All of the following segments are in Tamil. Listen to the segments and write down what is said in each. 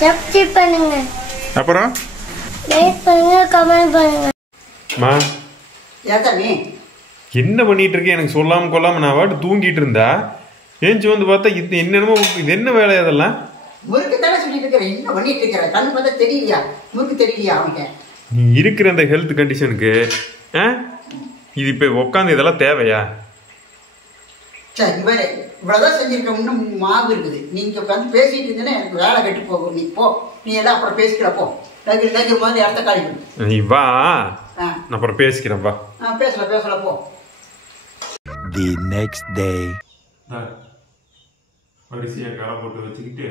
சப்ஸ்கிரைப் பண்ணுங்க. அப்புறம் லைக் பண்ணுங்க, கமெண்ட் பண்ணுங்க. மா ஏதானே என்ன பண்ணிட்டு இருக்கேன் எனக்கு சொல்லாம கொள்ளாம நான் வாட்டு தூங்கிட்டு இருந்தா ஏஞ்சி வந்து பார்த்தா இது என்னென்னமோ இது என்ன வேலை அதெல்லாம் முறுக்கு தானே சொல்லிட்டு இருக்கிறேன். என்ன பண்ணிட்டு இருக்கிற? கண்ணு பார்த்தா தெரியலையா? முறுக்கு தெரியலையா அவனுக்கு? நீ இருக்கிற அந்த ஹெல்த் கண்டிஷனுக்கு இது இப்போ உட்காந்து இதெல்லாம் தேவையா? சரி இவரே இவ்வளோதான் செஞ்சிருக்க. இன்னும் மாவு இருக்குது. நீங்கள் உட்காந்து பேசிட்டு இருந்தேன்னா எனக்கு வேலை கெட்டு போகும். நீ போ, நீ எல்லாம் அப்புறம் பேசிக்கிற போ. நகர் மாதிரி இடத்த காலிக்கணும். நீ வா, நான் அப்புறம் பேசிக்கிறேன் வா. பேசல போ. The next day. வரிசையா களை போட்டு வச்சுக்கிட்டு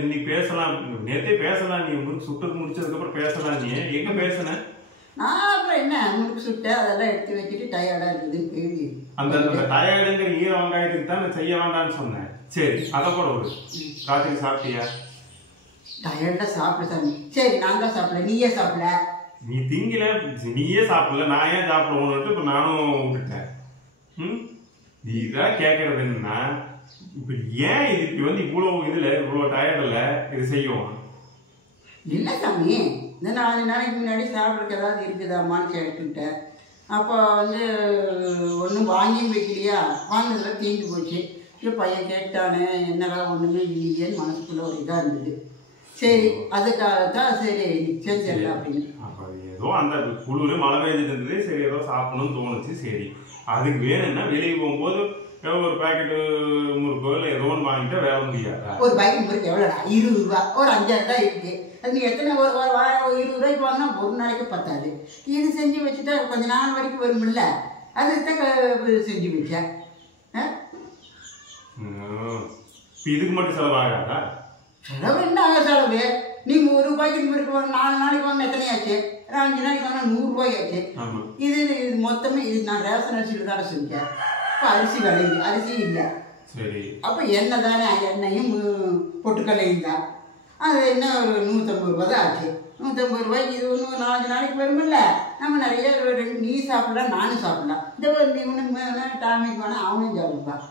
இன்னைக்கு பேசலாம், நேற்றே பேசலாம். நீ உங்களுக்கு சுட்டது முடிச்சதுக்கு அப்புறம் பேசலாம். நீ எங்க பேசுன? நான் அப்புறம் என்ன முறுக்கு சுட்டேன், அதெல்லாம் எடுத்து வச்சுட்டு டயர்டா இருக்குதுன்னு கேள்வி. அந்த டயர்டுங்கிற ஈர வெங்காயத்துக்கு தான் நான் செய்ய வேண்டாம்னு சொன்னேன். சரி அதை கூட ஒரு ராத்திரி சாப்பிட்டியா? டயர்டா சாப்பிட சாமி. சரி நான் தான் சாப்பிடல, நீயே சாப்பிடல. நீ திங்கல, நீயே சாப்பிடல, நான் ஏன் சாப்பிடுவோம்னு இப்ப நானும் விட்டுட்டேன். நீ இதான் கேட்கறது என்னன்னா, இப்ப ஏன் இதுக்கு வந்து இவ்வளவு இதுல இவ்வளவு டயர்டுல இது செய்யும்? இல்லை சாமி, இந்த 4 நாளைக்கு முன்னாடி சாப்பிட்றதுக்கு ஏதாவது இருக்குதாம்மான்னு கேட்டுக்கிட்டேன். அப்போ வந்து ஒன்றும் வாங்கியும் வைக்கலையா, வாங்கினதுல தீண்டு போச்சு. இல்லை பையன் கேட்டானே என்னடா ஒன்றுமே இல்லையேன்னு மனசுக்குள்ள ஒரு இதாக இருந்தது. சரி அதுக்காகத்தான் சரி செஞ்சிடலாம் அப்படின்னு. அப்போ ஏதோ அந்த குளிர் மழை பெய்ஞ்சிட்டு இருந்தது, சரி ஏதோ சாப்பிடணும்னு தோணுச்சு. சரி அதுக்கு வேணும்னா வெளியே போகும்போது ஒரு பாக்கெட்டு முறுக்கோ இல்லை ஏதோ ஒன்று வாங்கிட்டா வேலை முடியாதா? ஒரு பாக்கெட் முறுக்கு எவ்வளோடா? 20 ரூபா. ஒரு 5-6 தான் இருக்குது. அது நீ எத்தனை 20 ரூபாய்க்கு வாங்கினா ஒரு நாளைக்கு பத்தாது. இது செஞ்சு வச்சுட்டா கொஞ்ச நாள் வரைக்கும் வரும்ல, அதுதான் செஞ்சு வச்சேன். இதுக்கு மட்டும் செலவாகாதா? செலவு என்ன ஆக செலவு? நீங்கள் ஒரு பாக்கெட் முறுக்கு வாங்க 4 நாளைக்கு வாங்கினா எத்தனையாச்சு? 5 நாளைக்கு வாங்கினா 100 ரூபாயாச்சு. இது மொத்தமே இது நான் ரேஷன் அரிசியில் தானே செஞ்சேன். இப்போ அரிசி விளையுது, அரிசி இல்லை. சரி அப்போ எண்ணெய் தானே, எண்ணெயும் பொட்டுக்கல்லையும் தான். அது என்ன ஒரு 150 ரூபா தான் ஆச்சு. 150 ரூபாய்க்கு இது ஒன்று 4 நாளைக்கு வருமில்ல. நம்ம நிறைய நீ சாப்பிடலாம், நானும் சாப்பிடலாம். இந்த இவனுக்கு வேணால் டாமிக்கு வேணால் அவனும் சாப்பிடுவான்.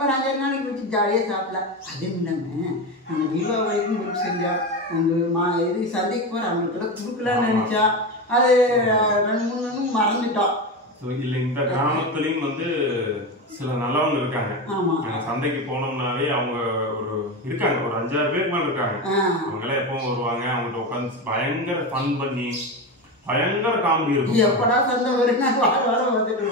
ஒரு 5-6 நாளைக்கு வச்சு ஜாலியாக சாப்பிடலாம். அதுவும் இல்லாமல் நம்ம தீபாவளிக்கும் முறுக்கு செஞ்சோம். அந்த இது சந்தைக்கு போகிற அவங்களுக்குள்ள கொடுக்கலான்னு நினச்சா அது 2-3 மறந்துட்டோம். இல்லை இந்த கிராமத்துலேயும் வந்து சில நல்லவங்க இருக்காங்க. சந்தைக்கு போனோம்னாலே அவங்க ஒரு இருக்காங்க, ஒரு 5-6 பேருக்கு மேல இருக்காங்க. அவங்களாம் எப்பவும் வருவாங்க, அவங்கள்ட்ட உட்காந்து பயங்கர ஃபன் பண்ணி பயங்கர காமெடி இருக்கும்.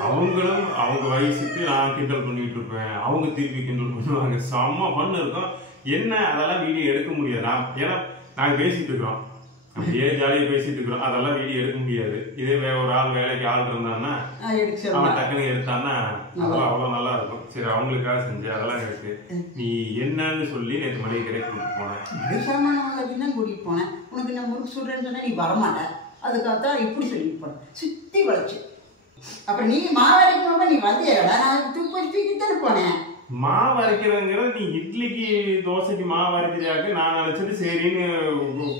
அவங்களும் அவங்க வயசுக்கு நான் கிண்டல் பண்ணிட்டு இருப்பேன், அவங்க திருப்பி கிண்டல் பண்ணுவாங்க. செம்ம ஃபன் இருக்கும். என்ன அதெல்லாம் வீடியோ எடுக்க முடியாது. ஏன்னா நாங்கள் பேசிட்டு இருக்கிறோம், அப்படியே ஜாலியாக பேசிட்டு இருக்கிறோம், அதெல்லாம் வீடியோ எடுக்க முடியாது. இதே ஒரு ஆள் வேலைக்கு ஆள் இருந்தான்னா அவன் டக்குன்னு எடுத்தான்னா அதெல்லாம் அவ்வளோ நல்லா இருக்கும். சரி அவங்களுக்காக செஞ்சு அதெல்லாம் இருக்கு. நீ என்னன்னு சொல்லி நேற்று மளிகை கடைக்கு கூட்டிட்டு போனேன். கூட்டிட்டு போனேன். உனக்கு நான் முறுக்கு சொல்றேன்னு சொன்னா நீ வரமாட்டேன். அதுக்காகத்தான் இப்படி சொல்லிட்டு போனேன், சுத்தி வளைச்சு. அப்புறம் நீ மாவரைக்கும் நீ வந்தியடா, நான் தூக்கிட்டு போனேன். மாவு அரைக்கிறதுங்கிறது நீ இட்லிக்கு தோசைக்கு மாவு அரைக்கிறாக்கு நான் நினைச்சிட்டு சரின்னு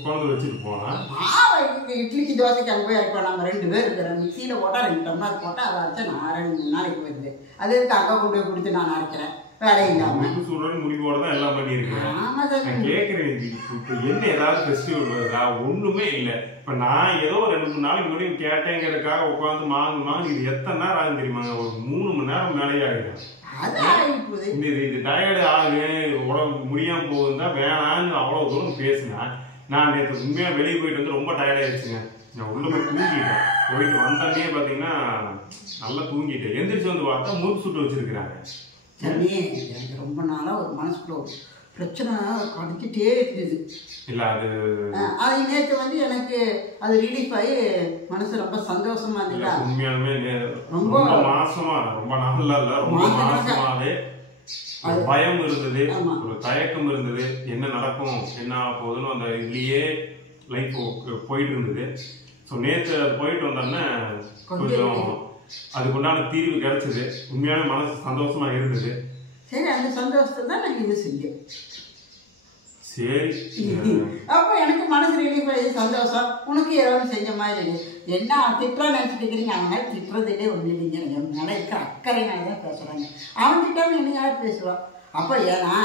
கொண்டு வச்சுட்டு போனேன். மாவு இட்லிக்கு தோசைக்கு அங்கே போய் அரைப்போம். நம்ம 2 பேர் இருக்கிறோம். மிக்சியில் போட்டால் 2 டம்ளர் போட்டால் அதை அரைச்சா நான் 2-3 நாளைக்கு வருது. அது எதுக்கு அக்கா கொண்டு போய் கொடுத்து நான் அரைக்கிறேன் வேலை இல்லாமல்? சொல்றேன் முடிவோட தான் எல்லாம் பண்ணியிருக்கேன். நான் கேட்குறேன், இப்போ என்ன ஏதாவது ஃபெஸ்டிவல் வருதா? ஒன்றுமே இல்லை. இப்போ நான் ஏதோ 2-3 நாளைக்கு முன்னாடி கேட்டேங்கிறதுக்காக உட்காந்து மாங்கு இது எத்தனை நேரம் ஆகும் தெரியுமாங்க? ஒரு 3 மணி நேரம் மேலேயே ஆகிடும். இது டயர்டு ஆகு உடம்பு முடியாம போகுதுன்னா வேணான்னு அவ்வளவு தூரம் பேசினா. நான் நேற்று உண்மையா வெளியே போயிட்டு வந்து ரொம்ப டயர்ட் ஆயிடுச்சுங்க. நான் உள்ள போய் தூங்கிட்டேன். போயிட்டு வந்தோடனே பாத்தீங்கன்னா நல்லா தூங்கிட்டேன். எந்திரிச்சு வந்து பார்த்தா முறுக்கு சுட்டு வச்சிருக்கிறாங்க. சரி எனக்கு ரொம்ப நாளா ஒரு மனசுக்குள்ள ஒரு பிரச்சனை கடிச்சிட்டே இருந்தது. இல்ல அது நேற்று வந்து எனக்கு அது ரிலீஃப் ஆகி மனசு ரொம்ப சந்தோஷமா இருந்தது. உண்மையாலுமே ரொம்ப மாசமா, ரொம்ப நாள்ல இல்ல, ரொம்ப மாசமாவே பயம் இருந்தது, ஒரு தயக்கம் இருந்தது. என்ன நடக்கும், என்ன ஆக போகுதுன்னு அந்த இதுலயே லைஃப் போயிட்டு இருந்தது. ஸோ நேற்று போயிட்டு வந்தோன்னே கொஞ்சம் அதுக்குண்டான தீர்வு கிடைச்சது. உண்மையான மனசு சந்தோஷமா இருந்தது. சரி அந்த சந்தோஷத்தை தான் நான் இது செஞ்சேன். சரி அப்போ எனக்கு மனசு ரிலீஃப் ஆகி சந்தோஷம். உனக்கு ஏதாவது செஞ்ச மாதிரி என்ன திட்டுறா நினச்சிட்டு இருக்கிறீங்க? அவனால திட்டுறதுலே ஒன்று இல்லைங்க. என் மேலே இருக்கிற அக்கறைனால தான் பேசுகிறாங்க. அவன் திட்டாமல் என்ன யார் பேசுவான்? அப்போ ஏன்னா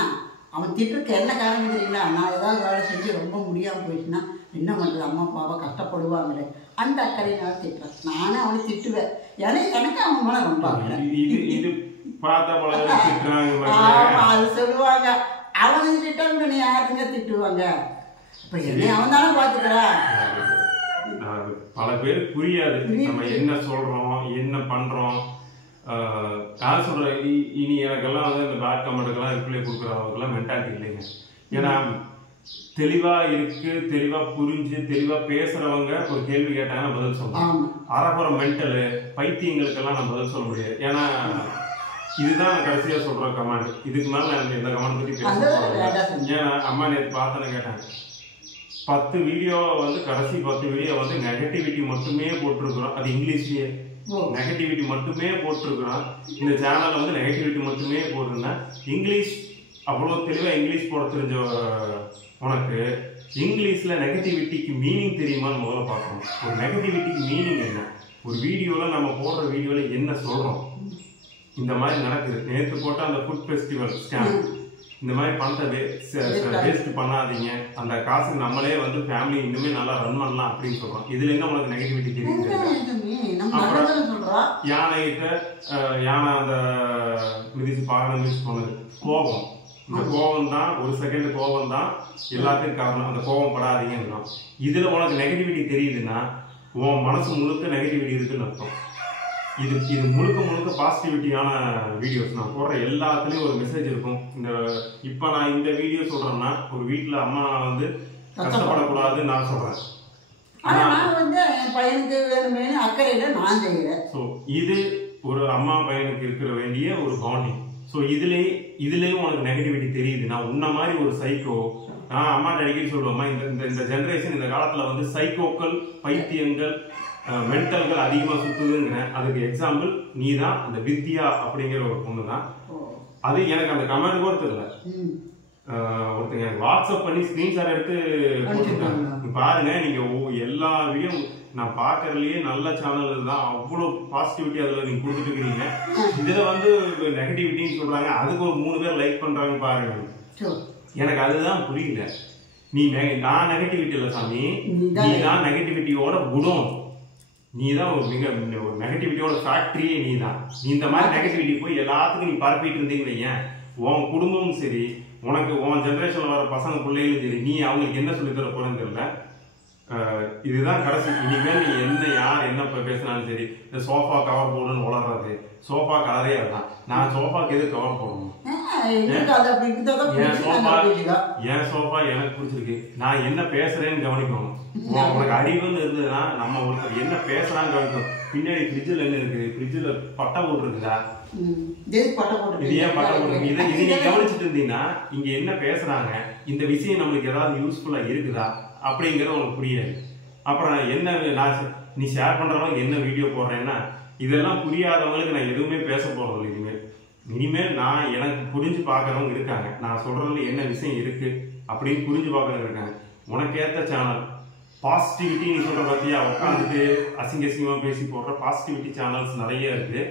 அவன் திட்டுக்கு என்ன காரணம் தெரியல. நான் ஏதாவது வேலை செஞ்சு ரொம்ப முடியாமல் போயிடுச்சுன்னா என்ன பண்ணுறது, அம்மா அப்பாவை கஷ்டப்படுவாங்களே அந்த அக்கறையினால திட்டுறேன். நானே அவனை திட்டுவேன். எனக்கு அவன் மேலே ரொம்ப அது சொல்லுவாங்க. அவனுக்கு திட்டம் பண்ணி யாருங்க திட்டுவாங்க. இப்போ என்ன அவன் தானே பார்த்துக்கிறான். பல பேர் புரியாது நம்ம என்ன சொல்றோம் என்ன பண்றோம். யார் சொல்ற இனி எனக்கெல்லாம் வந்து இந்த பேட் கமெண்ட்டுக்கெல்லாம் ரிப்ளை கொடுக்குறவங்களுக்குலாம் மென்டாலிட்டி இல்லைங்க. ஏன்னா தெளிவா இருக்கு, தெளிவா புரிஞ்சு தெளிவா பேசுறவங்க ஒரு கேள்வி கேட்டாங்கன்னா பதில் சொல்லலாம். அறகுற மென்டலு பைத்தியங்களுக்கெல்லாம் நான் பதில் சொல்ல முடியாது. ஏன்னா இதுதான் நான் கடைசியா சொல்ற கமெண்ட். இதுக்கு மேல நான் இந்த கமெண்ட் பத்தி பேச. ஏன்னா அம்மா நேற்று பார்த்தேன்னு கேட்டாங்க 10 வீடியோ வந்து கடைசி 10 வீடியோ வந்து நெகட்டிவிட்டி மட்டுமே போட்டிருக்கிறோம். அது இங்கிலீஷ்லயே நெகட்டிவிட்டி மட்டுமே போட்டிருக்கிறோம். இந்த சேனல்ல வந்து நெகட்டிவிட்டி மட்டுமே போட்டிருந்தேன். இங்கிலீஷ் அவ்வளோ தெளிவாக இங்கிலீஷ் போட தெரிஞ்ச உனக்கு இங்கிலீஷ்ல நெகட்டிவிட்டிக்கு மீனிங் தெரியுமான்னு முதல்ல பார்க்கணும். ஒரு நெகட்டிவிட்டிக்கு மீனிங் என்ன, ஒரு வீடியோவில் நம்ம போடுற வீடியோவில் என்ன சொல்கிறோம். இந்த மாதிரி நடக்குது. நேற்று போட்ட அந்த ஃபுட் ஃபெஸ்டிவல் ஸ்கேம், இந்த மாதிரி பணத்தை வேஸ்ட் பண்ணாதீங்க, அந்த காசுக்கு நம்மளே வந்து ஃபேமிலி இன்னுமே நல்லா ரன் பண்ணலாம் அப்படின்னு சொல்கிறோம். இதுல என்ன உனக்கு நெகட்டிவிட்டி தெரியுது? யானை அந்த மிதிச்சு பாகனம் மிதிச்சு போனது கோபம். இந்த கோபம் தான், ஒரு செகண்ட் கோபம் தான் எல்லாத்துக்கும் காரணம். அந்த கோபம் படாதீங்கன்னு. இதுல உனக்கு நெகட்டிவிட்டி தெரியுதுன்னா உன் மனசு முழுக்க நெகட்டிவிட்டி இருக்குன்னு அர்த்தம். இது முழுக்க பாசிட்டிவிட்டியான வீடியோஸ். நான் போடுற எல்லாத்துலயும் ஒரு மெசேஜ் இருக்கும். இப்ப நான் இந்த வீடியோ சொல்றேன்னா ஒரு வீட்டுல அம்மா வந்து கஷ்டப்படக்கூடாதுன்னு நான் சொல்றேன். இது ஒரு அம்மா பையனுக்கு இருக்கிற வேண்டிய ஒரு பாண்டிங். ஸோ இதுலேயும் உனக்கு நெகட்டிவிட்டி தெரியுது. நான் உன்ன மாதிரி ஒரு சைக்கோ, நான் அம்மாட்ட அடிக்கடி சொல்லுவேம்மா, இந்த ஜென்ரேஷன் இந்த காலத்துல வந்து சைக்கோக்கள் பைத்தியங்கள் மென்டல்கள் அதிகமா சுத்துதுங்கிறேன். அதுக்கு எக்ஸாம்பிள் நீ தான். அந்த வித்யா அப்படிங்கிற ஒரு பொண்ணு தான். அது எனக்கு அந்த கமெண்ட் கூட தெரியல. ஒருத்தங்க எனக்கு வாட்ஸ்அப் பண்ணி ஸ்கிரீன்ஷாட் எடுத்து போட்டுருக்காங்க. பாருங்க நீங்க எல்லா வீடியோ நான் பாக்குறதுலயே நல்ல சேனல் தான், அவ்வளவு பாசிட்டிவிட்டி அதுல நீங்க கொடுத்துட்டு இருக்கீங்க. இதுல வந்து நெகட்டிவிட்டின்னு சொல்றாங்க, அதுக்கு ஒரு 3 பேர் லைக் பண்றாங்க பாருங்க. எனக்கு அதுதான் புரியல. நான் நெகட்டிவிட்டி இல்ல சாமி, நீ தான் நெகட்டிவிட்டியோட குணம். நீ தான் ஒரு நெகட்டிவிட்டியோட ஃபேக்டரியே நீ தான். நீ இந்த மாதிரி நெகட்டிவிட்டி போய் எல்லாத்துக்கும் நீ பரப்பிட்டு இருந்தீங்க, உன் குடும்பமும் சரி, உனக்கு உன் ஜென்ரேஷன்ல வர பசங்க பிள்ளைகளும் சரி, நீ அவங்களுக்கு என்ன சொல்லி தர போறேன்னு தெரியல. இதுதான் கடைசி. இனிமேல் நீ யார் என்ன பேசினாலும் சரி, இந்த சோஃபா கவர் போடணும்னு வளர்றது, சோஃபா கலரே அதுதான். நான் சோஃபாக்கு எது கவர் போடணும்? என் சோஃபா எனக்கு பிடிச்சிருக்கு. நான் என்ன பேசுறேன்னு கவனிக்கணும். உனக்கு அறிவுன்னு இருந்ததுன்னா நம்ம ஒருத்தர் என்ன பேசுறான்னு கவனிக்கணும். பின்னாடி ஃப்ரிட்ஜில் என்ன இருக்குது, ஃப்ரிட்ஜில் பட்டை போட்டுருக்குதா, இது ஏன் பட்டை போட்டுருக்கு, இதை நீ கவனிச்சுட்டு இருந்தீங்கன்னா இங்க என்ன பேசுறாங்க, இந்த விஷயம் நம்மளுக்கு ஏதாவது யூஸ்ஃபுல்லா இருக்குதா அப்படிங்கறது உனக்கு புரியாது. அப்புறம் என்ன நீ ஷேர் பண்றவங்க என்ன வீடியோ போடுறேன்னா இதெல்லாம் புரியாதவங்களுக்கு நான் எதுவுமே பேச போறது இல்லை. இனிமேல் நான் எனக்கு புரிஞ்சு பாக்குறவங்க இருக்காங்க, நான் சொல்றதுல என்ன விஷயம் இருக்கு அப்படின்னு புரிஞ்சு பாக்குறவங்க இருக்காங்க. உனக்கு ஏத்த சேனல் பாசிட்டிவிட்டி நீ சொல்ற பத்தியா உட்காந்துட்டு அசிங்கமா பேசி போடுற பாசிட்டிவிட்டி சேனல்ஸ் நிறைய இருக்கு.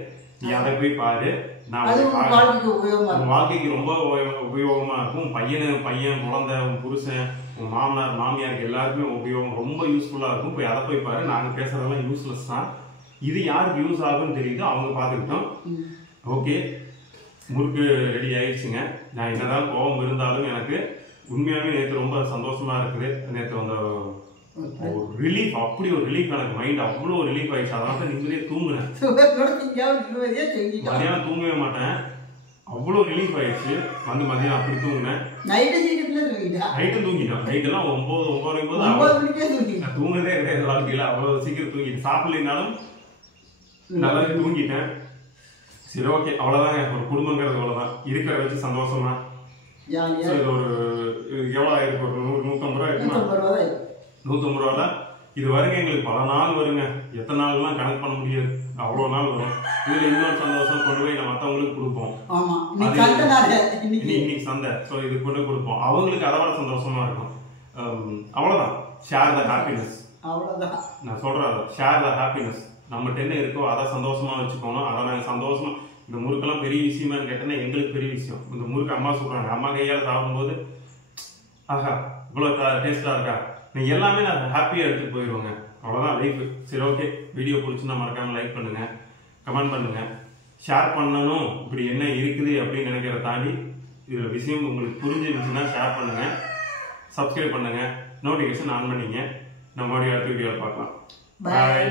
நீ அதை போய் பாரு. நான் வாழ்க்கைக்கு ரொம்ப உபயோகமா இருக்கும். பையன் குழந்தை, உன் புருஷன், உன் மாமனார் மாமியாருக்கு எல்லாருக்குமே உபயோகம், ரொம்ப யூஸ்ஃபுல்லா இருக்கும். போய் அதை போய் பாரு. நாங்க பேசுறதெல்லாம் யூஸ்லெஸ் தான். இது யாருக்கு யூஸ் ஆகும்னு தெரியுதோ அவங்க பார்த்துக்கிட்டோம். ஓகே, முறுக்கு ரெடி ஆயிடுச்சுங்க. நான் என்னதான் கோபம் இருந்தாலும் எனக்கு உண்மையாவே நேற்று ரொம்ப சந்தோஷமா இருக்குது. நேற்று அந்த ஒரு ரிலீஃப், அப்படி ஒரு ரிலீஃப், எனக்கு மைண்ட் அவ்வளோ ரிலீஃப் ஆயிடுச்சு. அதனால நிம்மதியே தூங்குனேன். மதியானம் தூங்கவே மாட்டேன், அவ்வளோ ரிலீஃப் ஆயிடுச்சு. வந்து மதியானம் அப்படி தூங்கினேன். நைட்டும் தூங்கிட்டோம். நைட்டெல்லாம் 9-9:30 தூங்குறதே கிடையாது வாழ்க்கையில. அவ்வளோ சீக்கிரம் தூங்கிட்டேன். சாப்பிடலைனாலும் நல்லா தூங்கிட்டேன். சரி, ஓகே, அவ்வளவுதான். ஒரு குடும்பங்கிறது அவ்வளவுதான். இருக்கிற வச்சு சந்தோஷமா. இது ஒரு எவ்வளவு ஆயிருக்கு, ஒரு 150 ரூபாய் இருக்குமா? 150 ரூபா தான். இது வருங்க எங்களுக்கு பல நாள் வருங்க. எத்தனை நாள்லாம் கணக்கு பண்ண முடியாது, அவ்வளவு நாள் வரும். இதுல இன்னொரு சந்தோஷம், கொண்டு போய் நம்ம மத்தவங்களுக்கு கொடுப்போம். இன்னைக்கு சந்தை, ஸோ இது கொண்டு கொடுப்போம். அவங்களுக்கு அதை விட சந்தோஷமா இருக்கும். அவ்வளவுதான். Share the happiness. அவ்வளவுதான் நான் சொல்றேன். Share the happiness. நம்ம என்ன இருக்கோ அதை சந்தோஷமா வச்சுக்கணும். அதை நாங்கள் சந்தோஷமா இந்த முறுக்கெல்லாம் பெரிய விஷயமானு கேட்டேன்னா எங்களுக்கு பெரிய விஷயம். இந்த முறுக்கு அம்மா சொல்றாங்க, அம்மா கையால் சாப்பிடும்போது ஆஹா இவ்வளோ டேஸ்டா இருக்கா, நீங்க எல்லாமே நான் ஹாப்பியா எடுத்துட்டு போயிடுவாங்க. அவ்வளோதான் லைஃப். சரி ஓகே, வீடியோ பிடிச்சுன்னா மறக்காம லைக் பண்ணுங்க, கமெண்ட் பண்ணுங்க, ஷேர் பண்ணணும். இப்படி என்ன இருக்குது அப்படின்னு நினைக்கிறத தாண்டி இதில் விஷயம் உங்களுக்கு புரிஞ்சிருந்துச்சுன்னா ஷேர் பண்ணுங்க, சப்ஸ்கிரைப் பண்ணுங்க, நோட்டிஃபிகேஷன் ஆன் பண்ணிங்க. நம்ம அடுத்த வீடியோவில் பார்க்கலாம். பாய்.